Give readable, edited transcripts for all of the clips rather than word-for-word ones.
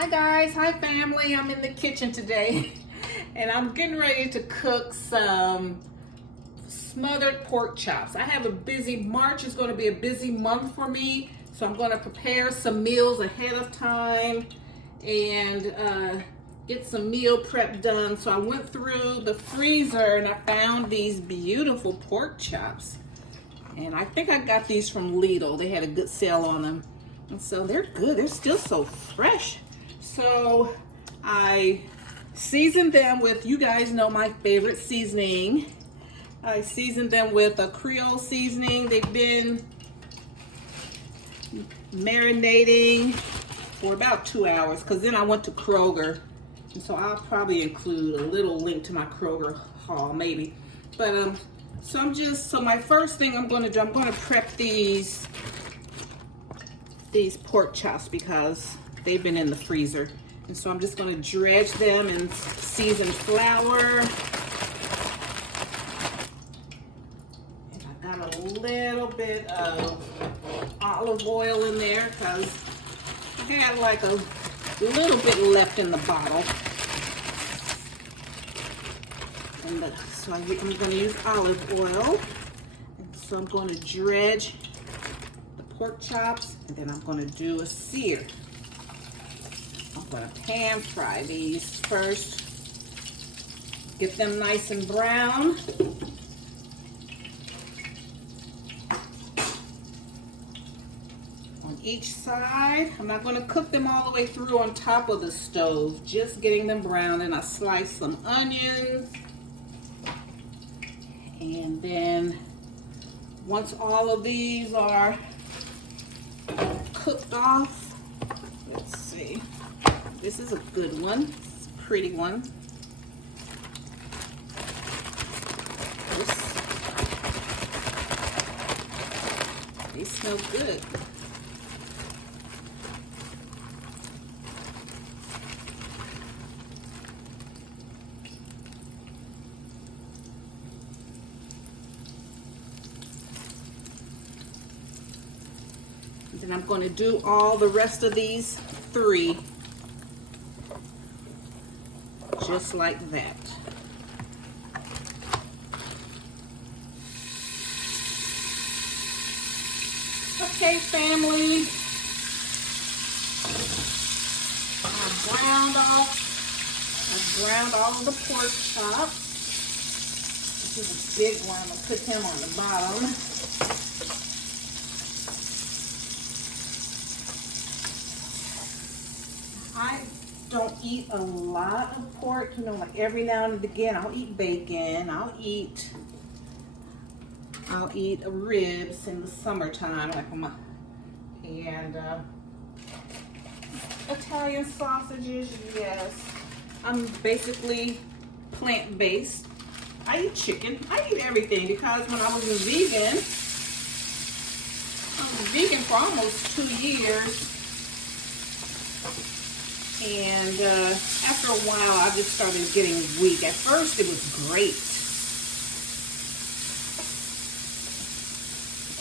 Hi guys, hi family. I'm in the kitchen today and I'm getting ready to cook some smothered pork chops. I have a busy, March is going to be a busy month for me, so I'm going to prepare some meals ahead of time and get some meal prep done. So I went through the freezer and I found these beautiful pork chops. And I think I got these from Lidl. They had a good sale on them. And so they're good. They're still so fresh. So I seasoned them with, you guys know my favorite seasoning. I seasoned them with a Creole seasoning. They've been marinating for about 2 hours because then I went to Kroger. And so I'll probably include a little link to my Kroger haul, maybe. But so my first thing I'm going to do, I'm going to prep these pork chops because they've been in the freezer. And so I'm just going to dredge them in seasoned flour. And I got a little bit of olive oil in there because I had like a little bit left in the bottle. And so I'm going to use olive oil. And so I'm going to dredge the pork chops, and then I'm going to do a sear. I'm going to pan fry these first. Get them nice and brown. On each side. I'm not going to cook them all the way through on top of the stove. Just getting them brown. And I slice some onions. And then once all of these are cooked off, let's see, this is a good one, it's a pretty one. They smell good. And I'm going to do all the rest of these 3 just like that. Okay, family. I browned all of the pork chops. This is a big one. I'm going to put him on the bottom. I don't eat a lot of pork, you know, like every now and again I'll eat bacon, I'll eat ribs in the summertime, like and Italian sausages, yes. I'm basically plant-based. I eat chicken, I eat everything because when I was a vegan for almost 2 years. And after a while, I just started getting weak. At first, it was great.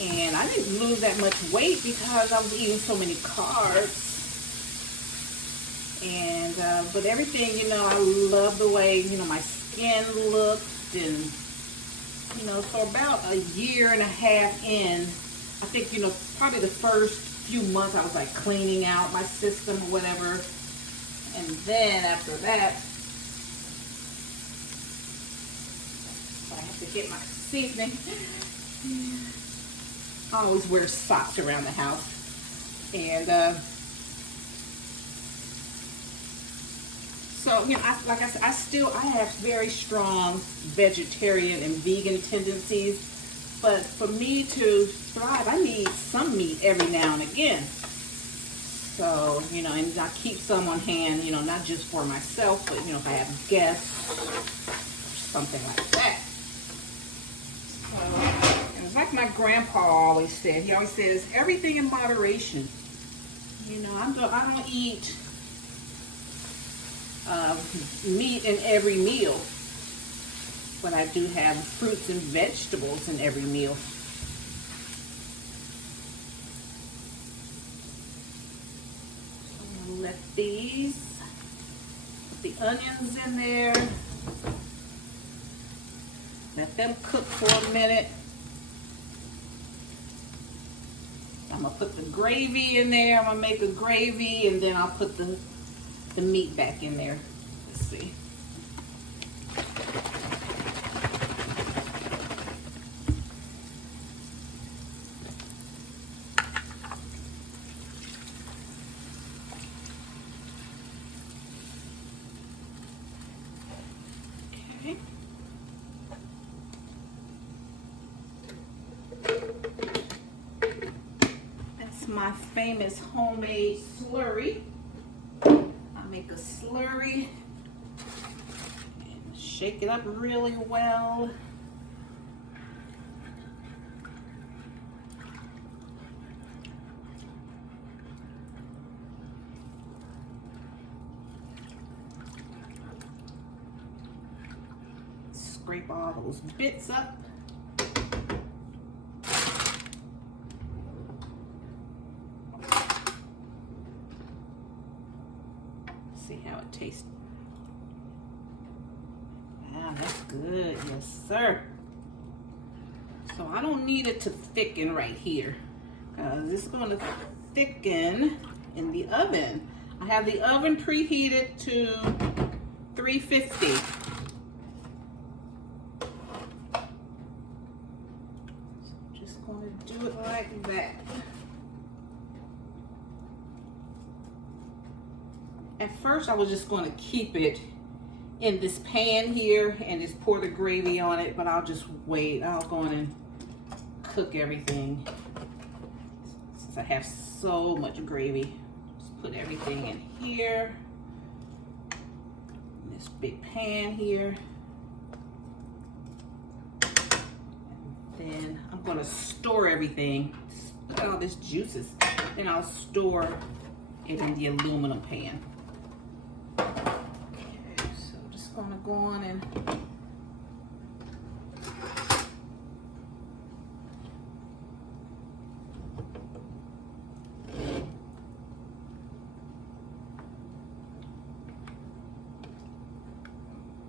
And I didn't lose that much weight because I was eating so many carbs. And, but everything, you know, I love the way, you know, my skin looked. And, you know, so about a year and a half in, I think, you know, probably the first few months I was like cleaning out my system or whatever. And then after that, I have to get my seasoning. I always wear socks around the house. And so, you know, like I said, I have very strong vegetarian and vegan tendencies. But for me to thrive, I need some meat every now and again. So, you know, and I keep some on hand, you know, not just for myself, but, you know, if I have guests or something like that. So, and it's like my grandpa always said. He always says, everything in moderation. You know, I don't eat meat in every meal, but I do have fruits and vegetables in every meal. let these, put the onions in there. Let them cook for a minute. I'm gonna put the gravy in there. I'm gonna make a gravy, and then I'll put the meat back in there. Let's see. Okay. My famous homemade slurry. I make a slurry and shake it up really well. Scrape all those bits up. See how it tastes. Ah, that's good. Yes, sir. So I don't need it to thicken right here. This is going to thicken in the oven. I have the oven preheated to 350. So I'm just going to do it like that. At first I was just going to keep it in this pan here and just pour the gravy on it, but I'll just wait. I'll go in and cook everything since I have so much gravy. Just put everything in here, in this big pan here. And then I'm going to store everything. Look at all this juices. Then I'll store it in the aluminum pan. Gonna go on and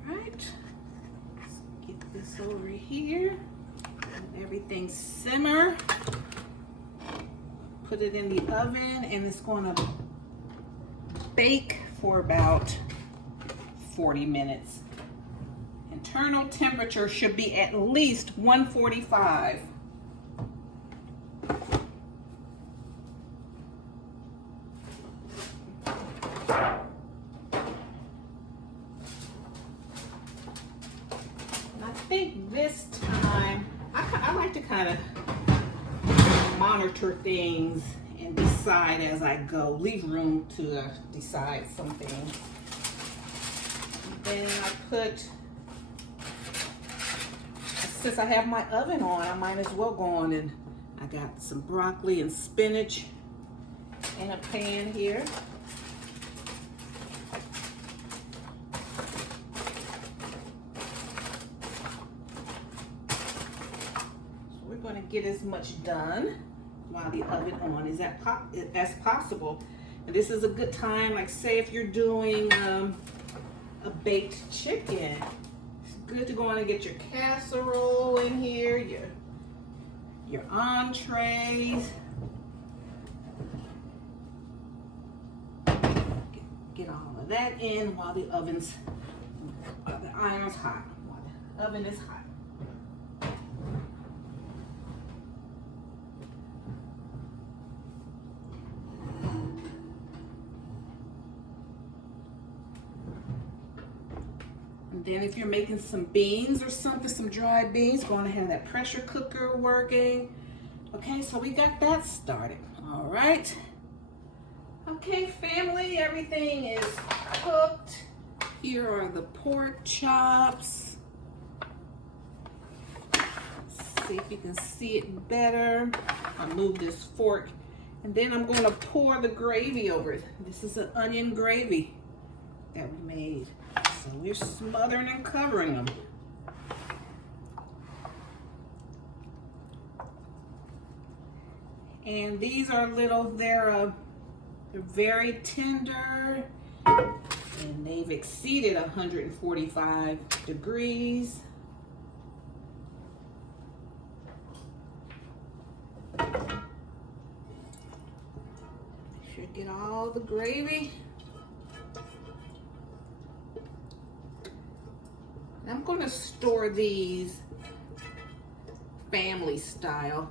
let's get this over here. Let everything simmer. Put it in the oven, and it's gonna bake for about 40 minutes. Internal temperature should be at least 145. And I think this time, I like to kind of monitor things and decide as I go. Leave room to decide something. Then I put, since I have my oven on, I might as well go on, and I got some broccoli and spinach in a pan here. So we're going to get as much done while the oven on as possible. And this is a good time, like say if you're doing a baked chicken, it's good to go on and get your casserole in here, your entrees. Get all of that in while the iron's hot, while the oven is hot. Then if you're making some beans or something, some dried beans, going to have that pressure cooker working. Okay, so we got that started. All right. Okay, family, everything is cooked. Here are the pork chops. Let's see if you can see it better. I'll move this fork. And then I'm going to pour the gravy over it. This is an onion gravy that we made. So we're smothering and covering them. And these are little, they're They're very tender, and they've exceeded 145 degrees. Should get all the gravy. I'm going to store these family style.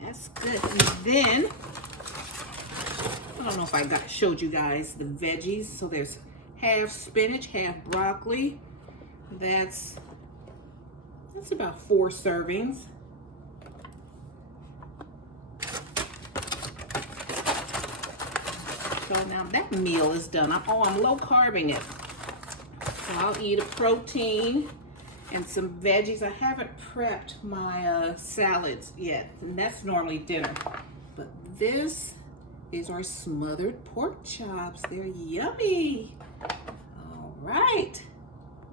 That's good. And then, I don't know if I showed you guys the veggies. So there's half spinach, half broccoli. That's about 4 servings. So now that meal is done. I'm low carbing it. So I'll eat a protein and some veggies. I haven't prepped my salads yet, and that's normally dinner. But this is our smothered pork chops. They're yummy. All right.